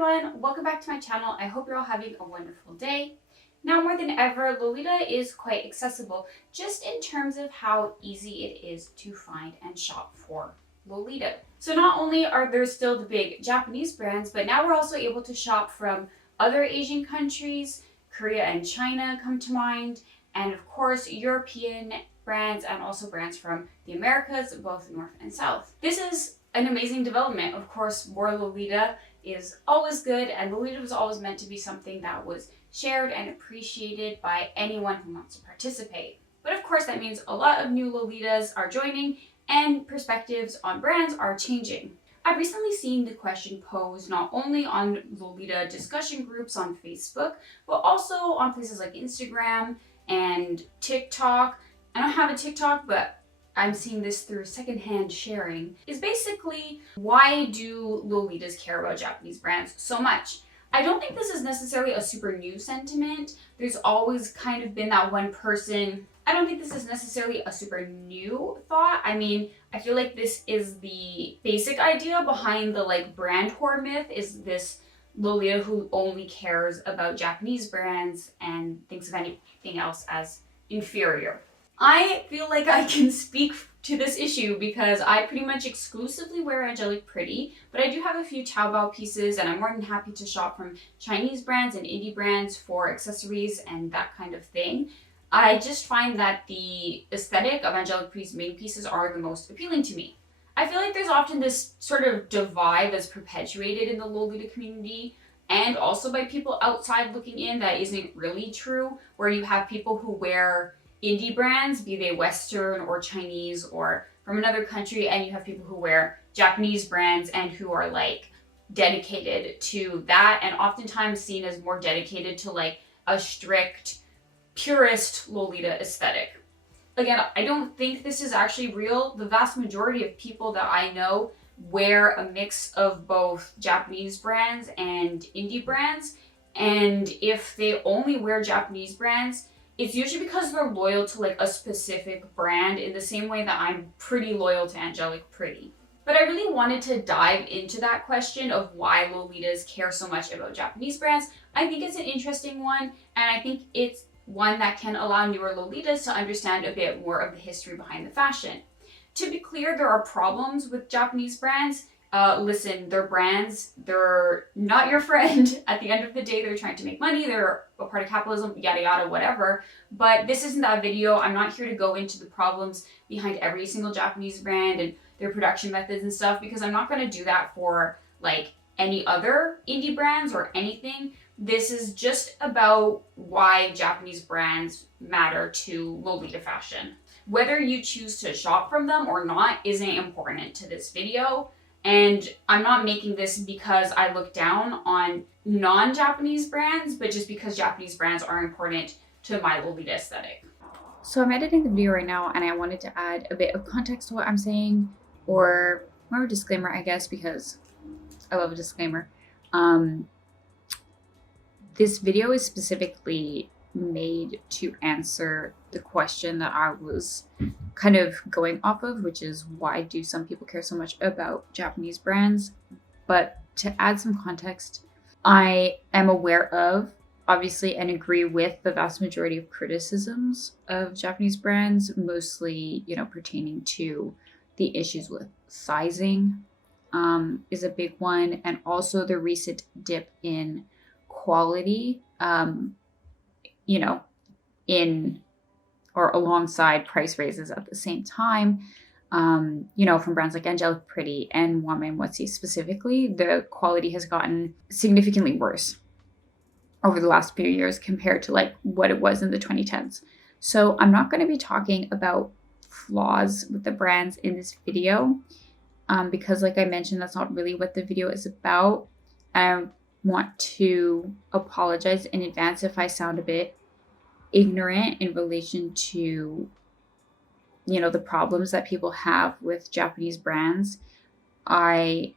everyone, welcome back to my channel. I hope you're all having a wonderful day. Now more than ever, Lolita is quite accessible just in terms of how easy it is to find and shop for Lolita. So not only are there still the big Japanese brands, but now we're also able to shop from other Asian countries. Korea and China come to mind, and of course European brands and also brands from the Americas, both North and South. This is an amazing development. Of course, more Lolita is always good, and Lolita was always meant to be something that was shared and appreciated by anyone who wants to participate. But of course, that means a lot of new Lolitas are joining and perspectives on brands are changing. I've recently seen the question posed not only on Lolita discussion groups on Facebook, but also on places like Instagram and TikTok. I don't have a TikTok, but I'm seeing this through secondhand sharing, is basically, why do Lolitas care about Japanese brands so much? I don't think this is necessarily a super new sentiment. There's always kind of been that one person. I don't think this is necessarily a super new thought. I mean, I feel like this is the basic idea behind the brand whore myth, is this Lolita who only cares about Japanese brands and thinks of anything else as inferior. I feel like I can speak to this issue because I pretty much exclusively wear Angelic Pretty, but I do have a few Taobao pieces, and I'm more than happy to shop from Chinese brands and indie brands for accessories and that kind of thing. I just find that the aesthetic of Angelic Pretty's main pieces are the most appealing to me. I feel like there's often this sort of divide that's perpetuated in the Lolita community, and also by people outside looking in, that isn't really true, where you have people who wear indie brands, be they Western or Chinese or from another country, and you have people who wear Japanese brands and who are dedicated to that, and oftentimes seen as more dedicated to a strict purist Lolita aesthetic. Again, I don't think this is actually real. The vast majority of people that I know wear a mix of both Japanese brands and indie brands, and if they only wear Japanese brands, it's usually because they're loyal to a specific brand, in the same way that I'm pretty loyal to Angelic Pretty. But I really wanted to dive into that question of why Lolitas care so much about Japanese brands. I think it's an interesting one, and I think it's one that can allow newer Lolitas to understand a bit more of the history behind the fashion. To be clear, there are problems with Japanese brands. Listen, they're brands, they're not your friend. At the end of the day, they're trying to make money, they're a part of capitalism, yada yada, whatever. But this isn't that video. I'm not here to go into the problems behind every single Japanese brand and their production methods and stuff, because I'm not going to do that for any other indie brands or anything. This is just about why Japanese brands matter to Lolita fashion. Whether you choose to shop from them or not isn't important to this video. And I'm not making this because I look down on non-Japanese brands, but just because Japanese brands are important to my Lolita aesthetic. So I'm editing the video right now, and I wanted to add a bit of context to what I'm saying, or more of a disclaimer, I guess, because I love a disclaimer. This video is specifically made to answer the question that I was kind of going off of, which is, why do some people care so much about Japanese brands? But to add some context, I am aware of, obviously, and agree with the vast majority of criticisms of Japanese brands, mostly, pertaining to the issues with sizing, is a big one, and also the recent dip in quality, in or alongside price raises at the same time, from brands like Angelic Pretty and Wame Motsi specifically. The quality has gotten significantly worse over the last few years compared to what it was in the 2010s. So I'm not going to be talking about flaws with the brands in this video, because like I mentioned, that's not really what the video is about. I want to apologize in advance if I sound a bit ignorant in relation to the problems that people have with Japanese brands. I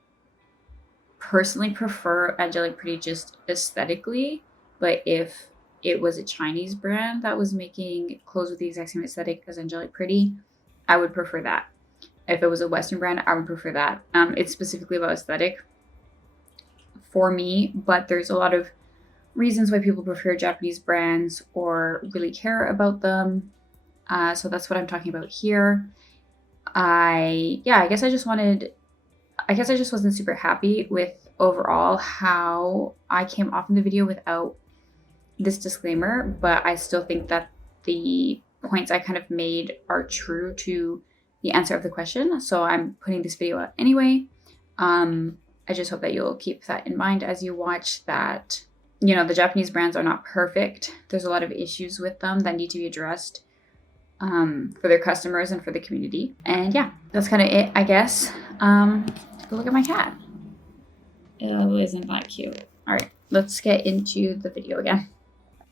personally prefer Angelic Pretty just aesthetically, but if it was a Chinese brand that was making clothes with the exact same aesthetic as Angelic Pretty, I would prefer that. If it was a Western brand, I would prefer that. It's specifically about aesthetic. for me, but there's a lot of reasons why people prefer Japanese brands or really care about them. So that's what I'm talking about here. I guess I just wasn't super happy with overall how I came off in the video without this disclaimer, but I still think that the points I kind of made are true to the answer of the question. So I'm putting this video out anyway. I just hope that you'll keep that in mind as you watch, that, you know, the Japanese brands are not perfect. There's a lot of issues with them that need to be addressed for their customers and for the community. And yeah, that's kind of it, I guess. Take a look at my cat. Oh, isn't that cute? All right, let's get into the video again.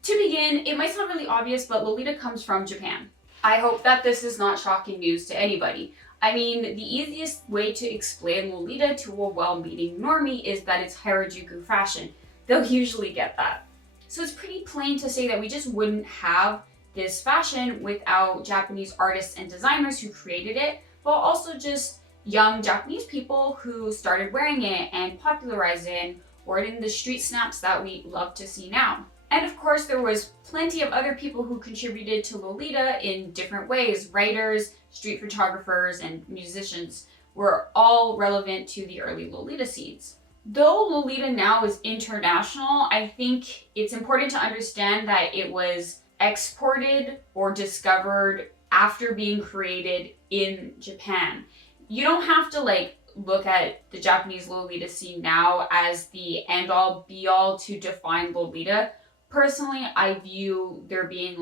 To begin, it might sound really obvious, but Lolita comes from Japan. I hope that this is not shocking news to anybody. I mean, the easiest way to explain Lolita to a well-meaning normie is that it's Harajuku fashion. They'll usually get that. So it's pretty plain to say that we just wouldn't have this fashion without Japanese artists and designers who created it, but also just young Japanese people who started wearing it and popularized it and wore it in the street snaps that we love to see now. And of course, there was plenty of other people who contributed to Lolita in different ways. Writers, street photographers, and musicians were all relevant to the early Lolita scenes. Though Lolita now is international, I think it's important to understand that it was exported or discovered after being created in Japan. You don't have to look at the Japanese Lolita scene now as the end-all be-all to define Lolita. Personally, I view there being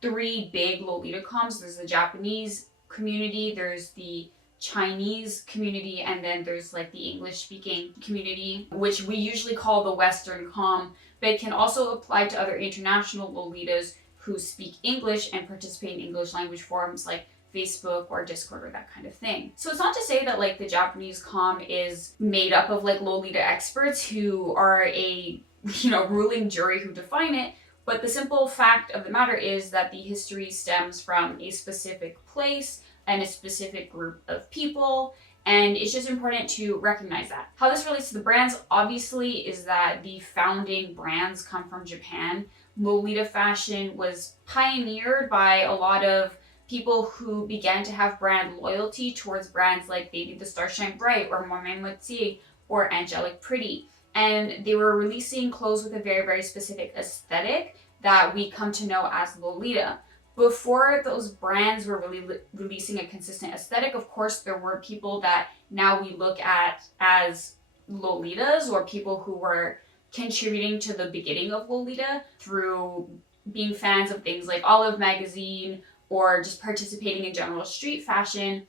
three big Lolita comms. There's the Japanese community, there's the Chinese community, and then there's the English-speaking community, which we usually call the Western comm, but it can also apply to other international Lolitas who speak English and participate in English language forums like Facebook or Discord or that kind of thing. So it's not to say that the Japanese comm is made up of Lolita experts who are a ruling jury who define it, but the simple fact of the matter is that the history stems from a specific place and a specific group of people, and it's just important to recognize that. How this relates to the brands, obviously, is that the founding brands come from Japan. Lolita fashion was pioneered by a lot of people who began to have brand loyalty towards brands like Baby the Star Shine Bright or Momen Motsie or Angelic Pretty. And they were releasing clothes with a very, very specific aesthetic that we come to know as Lolita. Before those brands were really releasing a consistent aesthetic, of course, there were people that now we look at as Lolitas, or people who were contributing to the beginning of Lolita through being fans of things like Olive magazine or just participating in general street fashion.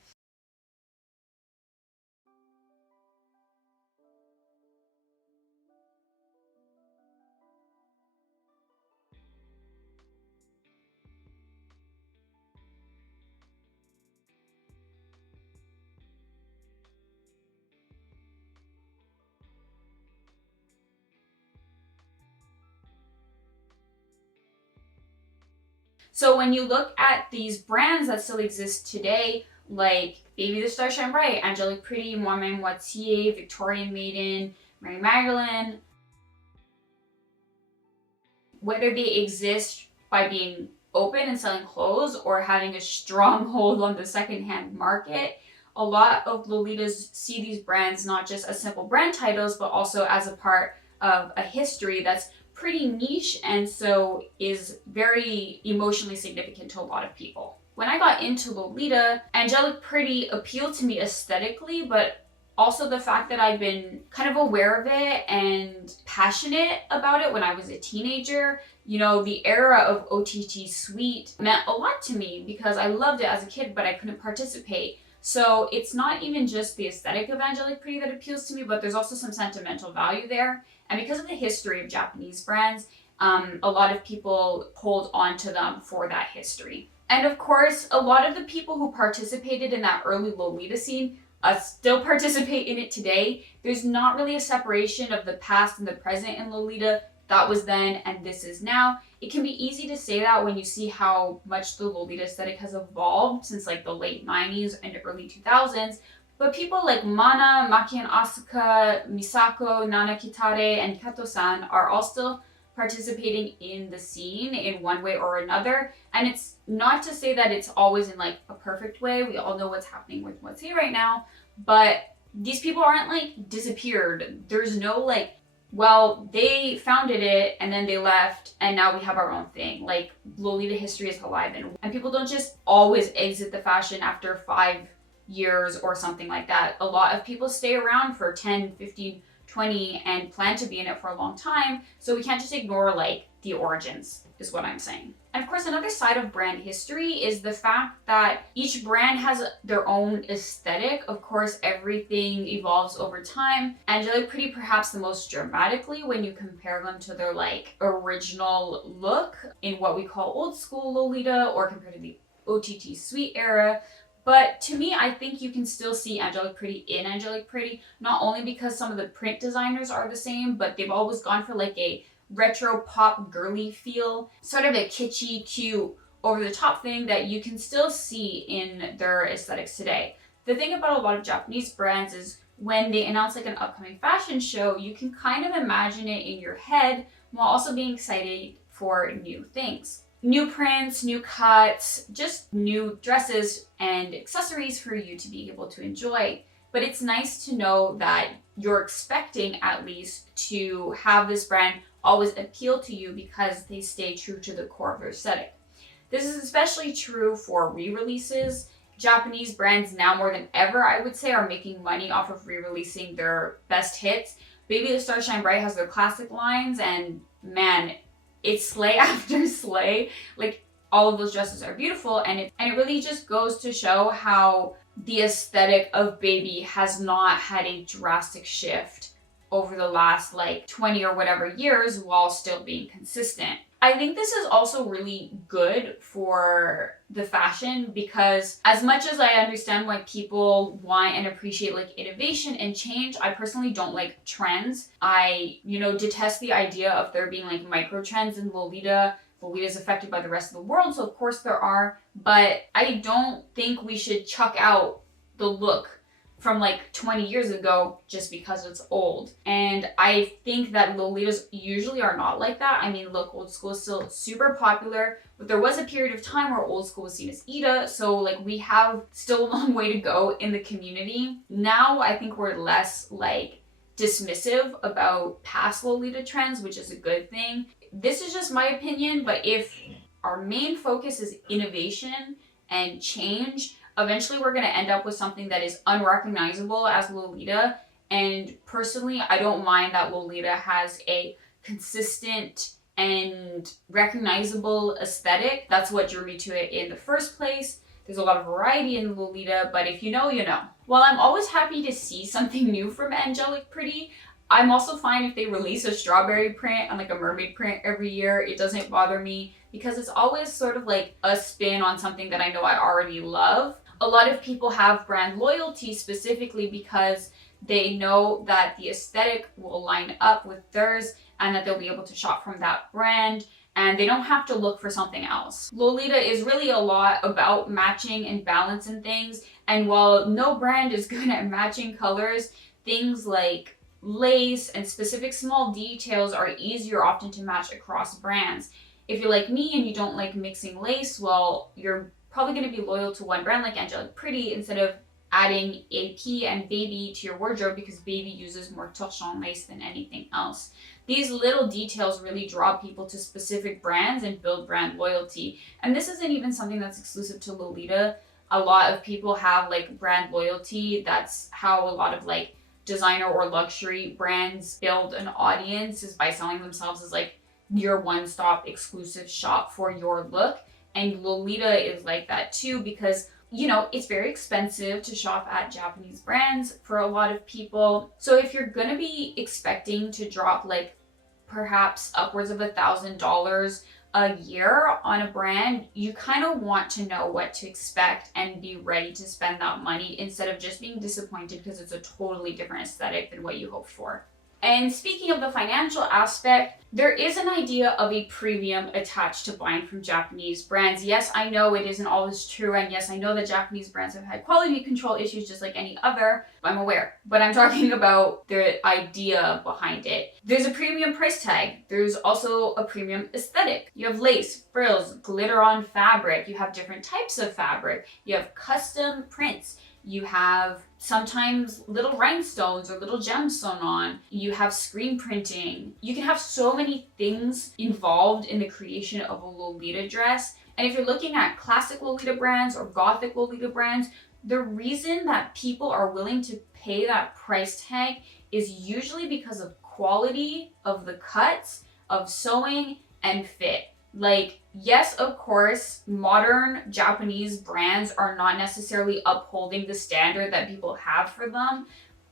So when you look at these brands that still exist today, like Baby the Star Shine Bright, Angelic Pretty, Momen Motsie, Victorian Maiden, Mary Magdalene, whether they exist by being open and selling clothes or having a strong hold on the secondhand market, a lot of Lolitas see these brands not just as simple brand titles, but also as a part of a history that's pretty niche and so is very emotionally significant to a lot of people. When I got into Lolita, Angelic Pretty appealed to me aesthetically, but also the fact that I'd been kind of aware of it and passionate about it when I was a teenager. The era of OTT Suite meant a lot to me because I loved it as a kid, but I couldn't participate. So it's not even just the aesthetic of Angelic Pretty that appeals to me, but there's also some sentimental value there. And because of the history of Japanese brands, a lot of people hold on to them for that history. And of course, a lot of the people who participated in that early Lolita scene still participate in it today. There's not really a separation of the past and the present in Lolita. That was then and this is now. It can be easy to say that when you see how much the Lolita aesthetic has evolved since the late 90s and early 2000s. But people like Mana, Maki and Asuka, Misako, Nana Kitare, and Kato-san are all still participating in the scene in one way or another. And it's not to say that it's always in like a perfect way. We all know what's happening with What's Here right now. But these people aren't like disappeared. There's no like, well, they founded it and then they left and now we have our own thing. Like Lolita history is alive and people don't just always exit the fashion after 5 years or something like that. A lot of people stay around for 10, 15, 20 and plan to be in it for a long time. So we can't just ignore like the origins is what I'm saying. And of course, another side of brand history is the fact that each brand has their own aesthetic. Of course, everything evolves over time. Angelique Pretty perhaps the most dramatically when you compare them to their like original look in what we call old school Lolita or compared to the OTT Suite era. But to me, I think you can still see Angelique Pretty in Angelique Pretty, not only because some of the print designers are the same, but they've always gone for like a retro pop girly feel, sort of a kitschy, cute, over the top thing that you can still see in their aesthetics today. The thing about a lot of Japanese brands is when they announce like an upcoming fashion show, you can kind of imagine it in your head while also being excited for new things. New prints, new cuts, just new dresses and accessories for you to be able to enjoy. But it's nice to know that you're expecting at least to have this brand always appeal to you because they stay true to the core of their aesthetic. This is especially true for re-releases. Japanese brands now more than ever, I would say, are making money off of re-releasing their best hits. Baby the Star Shine Bright has their classic lines and man, it's slay after slay. Like all of those dresses are beautiful and it really just goes to show how the aesthetic of Baby has not had a drastic shift over the last like 20 or whatever years while still being consistent. I think this is also really good for the fashion because as much as I understand why people want and appreciate like innovation and change, I personally don't like trends. I, detest the idea of there being like micro trends in Lolita. Lolita is affected by the rest of the world, so of course there are, but I don't think we should chuck out the look from like 20 years ago just because it's old. And I think that Lolitas usually are not like that. I mean, look, old school is still super popular, but there was a period of time where old school was seen as Ida, so like we have still a long way to go in the community. Now I think we're less like dismissive about past Lolita trends, which is a good thing. This is just my opinion, but if our main focus is innovation and change, eventually we're going to end up with something that is unrecognizable as Lolita. And personally, I don't mind that Lolita has a consistent and recognizable aesthetic. That's what drew me to it in the first place. There's a lot of variety in Lolita, but if you know, you know. While I'm always happy to see something new from Angelique Pretty, I'm also fine if they release a strawberry print and like a mermaid print every year. It doesn't bother me because it's always sort of like a spin on something that I know I already love. A lot of people have brand loyalty specifically because they know that the aesthetic will line up with theirs and that they'll be able to shop from that brand and they don't have to look for something else. Lolita is really a lot about matching and balance and things. And while no brand is good at matching colors, things like lace and specific small details are easier often to match across brands. If you're like me and you don't like mixing lace, well, you're probably going to be loyal to one brand like Angelique Pretty instead of adding AP and Baby to your wardrobe because Baby uses more torchon lace than anything else. These little details really draw people to specific brands and build brand loyalty. And this isn't even something that's exclusive to Lolita. A lot of people have like brand loyalty. That's how a lot of like designer or luxury brands build an audience, is by selling themselves as like your one-stop exclusive shop for your look. And Lolita is like that too because, it's very expensive to shop at Japanese brands for a lot of people. So if you're going to be expecting to drop like perhaps upwards of $1,000 a year on a brand, you kind of want to know what to expect and be ready to spend that money instead of just being disappointed because it's a totally different aesthetic than what you hoped for. And speaking of the financial aspect, there is an idea of a premium attached to buying from Japanese brands. Yes, I know it isn't always true, and yes, I know that Japanese brands have had quality control issues just like any other. I'm aware, but I'm talking about the idea behind it. There's a premium price tag. There's also a premium aesthetic. You have lace, frills, glitter on fabric. You have different types of fabric. You have custom prints. You have sometimes little rhinestones or little gems sewn on. You have screen printing. You can have so many things involved in the creation of a Lolita dress. And if you're looking at classic Lolita brands or gothic Lolita brands, the reason that people are willing to pay that price tag is usually because of quality of the cuts, of sewing, and fit. Like, yes, of course, modern Japanese brands are not necessarily upholding the standard that people have for them,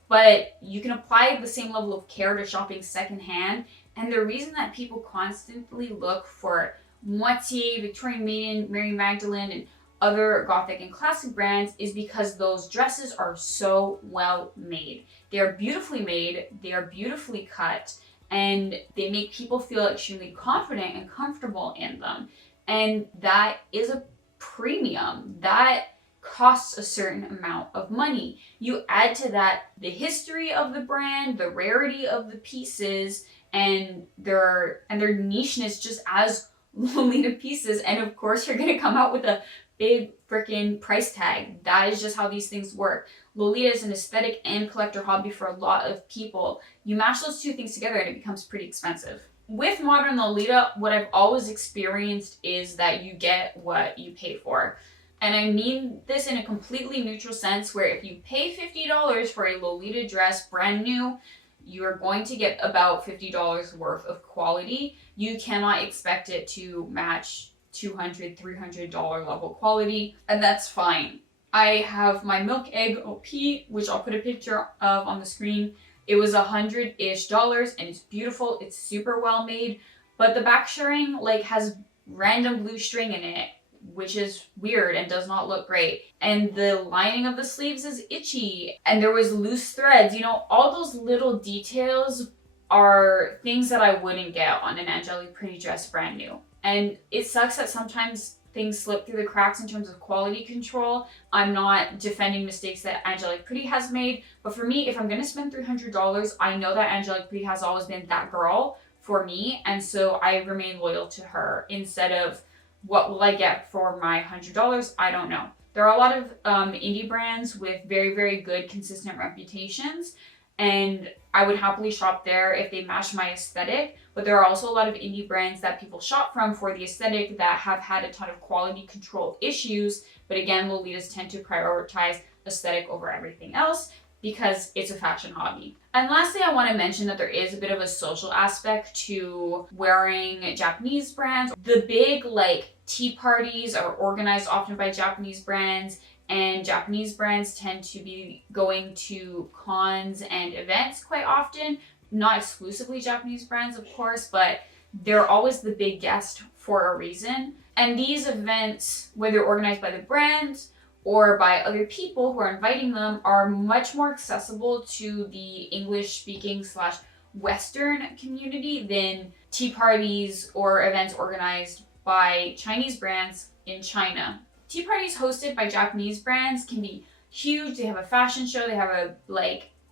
but you can apply the same level of care to shopping secondhand. And the reason that people constantly look for Moitié, Victorian Maiden, Mary Magdalene, and other gothic and classic brands is because those dresses are so well made. They are beautifully made, they are beautifully cut, and they make people feel extremely confident and comfortable in them. And that is a premium. That costs a certain amount of money. You add to that the history of the brand, the rarity of the pieces, and their nicheness just as Lolita pieces. And of course, you're going to come out with a big freaking price tag. That is just how these things work. Lolita is an aesthetic and collector hobby for a lot of people. You mash those two things together and it becomes pretty expensive. With modern Lolita, what I've always experienced is that you get what you pay for. And I mean this in a completely neutral sense, where if you pay $50 for a Lolita dress brand new, you are going to get about $50 worth of quality. You cannot expect it to match $200, $300 level quality, and that's fine. I have my Milk Egg OP, which I'll put a picture of on the screen. It was $100-ish, and it's beautiful. It's super well made, but the back shirring has random blue string in it, which is weird and does not look great. And the lining of the sleeves is itchy, and there was loose threads. All those little details are things that I wouldn't get on an angelic pretty dress brand new. And it sucks that sometimes things slip through the cracks in terms of quality control. I'm not defending mistakes that Angelic Pretty has made, but for me, if I'm going to spend $300, I know that Angelic Pretty has always been that girl for me, and so I remain loyal to her instead of what will I get for my $100? I don't know. There are a lot of indie brands with very, very good, consistent reputations, and I would happily shop there if they match my aesthetic. But there are also a lot of indie brands that people shop from for the aesthetic that have had a ton of quality control issues. But again, Lolitas tend to prioritize aesthetic over everything else because it's a fashion hobby. And lastly, I want to mention that there is a bit of a social aspect to wearing Japanese brands. The big tea parties are organized often by Japanese brands, and Japanese brands tend to be going to cons and events quite often. Not exclusively Japanese brands, of course, but they're always the big guest for a reason. And these events, whether organized by the brands or by other people who are inviting them, are much more accessible to the English-speaking / Western community than tea parties or events organized by Chinese brands in China. Tea parties hosted by Japanese brands can be huge. They have a fashion show, they have a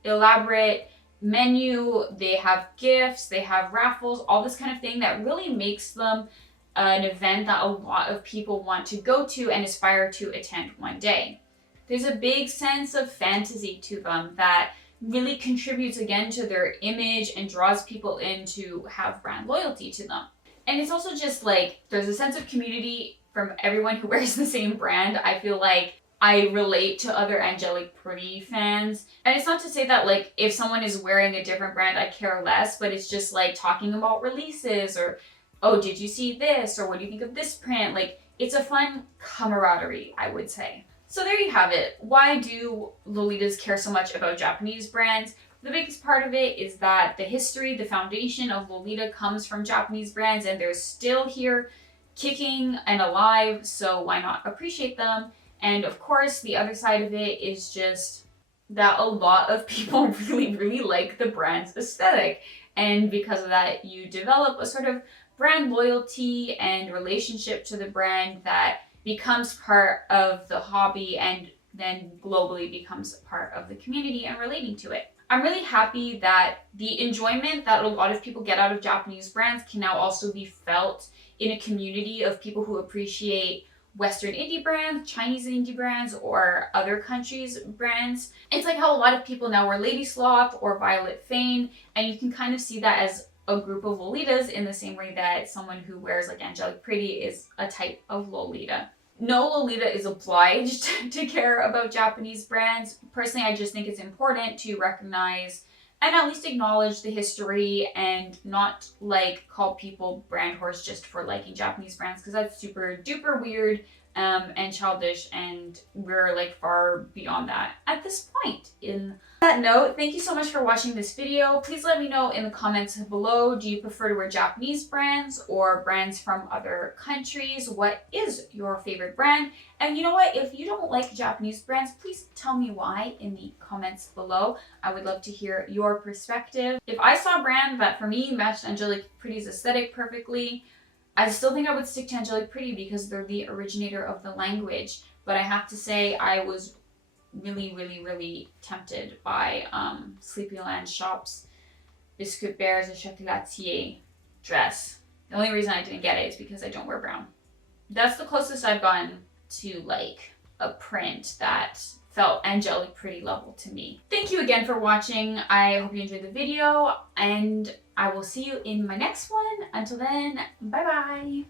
elaborate menu, they have gifts, they have raffles, all this kind of thing that really makes them an event that a lot of people want to go to and aspire to attend one day. There's a big sense of fantasy to them that really contributes again to their image and draws people in to have brand loyalty to them. And it's also just there's a sense of community from everyone who wears the same brand. I feel like I relate to other Angelic Pretty fans. And it's not to say that if someone is wearing a different brand, I care less, but it's just talking about releases or, oh, did you see this? Or what do you think of this print? It's a fun camaraderie, I would say. So there you have it. Why do Lolitas care so much about Japanese brands? The biggest part of it is that the history, the foundation of Lolita comes from Japanese brands, and they're still here kicking and alive, so why not appreciate them? And of course, the other side of it is just that a lot of people really like the brand's aesthetic. And because of that, you develop a sort of brand loyalty and relationship to the brand that becomes part of the hobby and then globally becomes part of the community and relating to it. I'm really happy that the enjoyment that a lot of people get out of Japanese brands can now also be felt in a community of people who appreciate Western indie brands, Chinese indie brands, or other countries' brands. It's like how a lot of people now wear Lady Sloth or Violet Fane, and you can kind of see that as a group of Lolitas in the same way that someone who wears like Angelic Pretty is a type of Lolita. No Lolita is obliged to care about Japanese brands. Personally, I just think it's important to recognize and at least acknowledge the history and not like call people brand whores just for liking Japanese brands, because that's super duper weird and childish, and we're like far beyond that at this point. In that note, thank you so much for watching this video. Please let me know in the comments below, do you prefer to wear Japanese brands or brands from other countries? What is your favorite brand? And you know what, if you don't like Japanese brands, please tell me why in the comments below. I would love to hear your perspective. If I saw a brand that for me matched Angelic Pretty's aesthetic perfectly, I still think I would stick to Angelic Pretty because they're the originator of the language. But I have to say I was really tempted by Sleepyland Shop's Biscuit Bears and Chocolatier dress. The only reason I didn't get it is because I don't wear brown. That's the closest I've gotten to like a print that felt Angelic Pretty level to me. Thank you again for watching. I hope you enjoyed the video, and I will see you in my next one. Until then, bye bye.